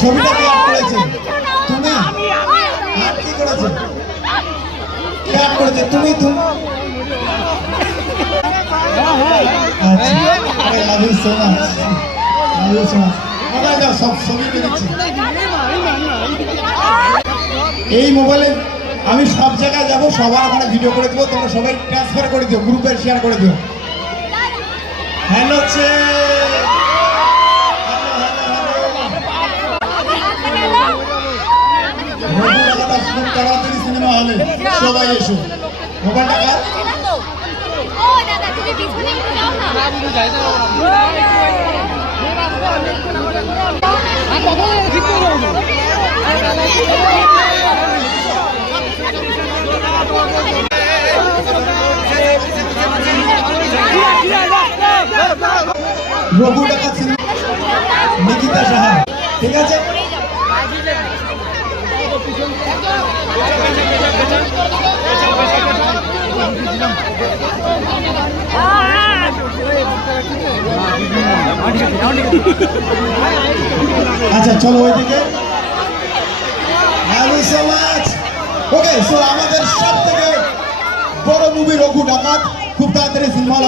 ছবিটা কে অ্যাড করেছে? তুমি? আর কি করেছে? কে অ্যাড করেছে? তুমি আচ্ছা, love you so much, love you so much. Mobile দাও, সব ছবি দিচ্ছি। এই মোবাইলে আমি সব জায়গায় যাবো, সবার ওখানে ভিডিও করে দেবো, তোমরা সবাই ট্রান্সফার করে দিও, গ্রুপে শেয়ার করে দিও। হ্যালো তাড়াতাড়ি সিনেমা হলে সবাই এসো। মোবাইলটা কার? রঘু ডাকাত সিনেমা, নিকিতা সাহা, ঠিক আছে? আচ্ছা চলো ওইদিকে। ওকে, সো আমাদের সব থেকে বড় মুভি রঘু ডাকাত খুব তাড়াতাড়ি সিনেমা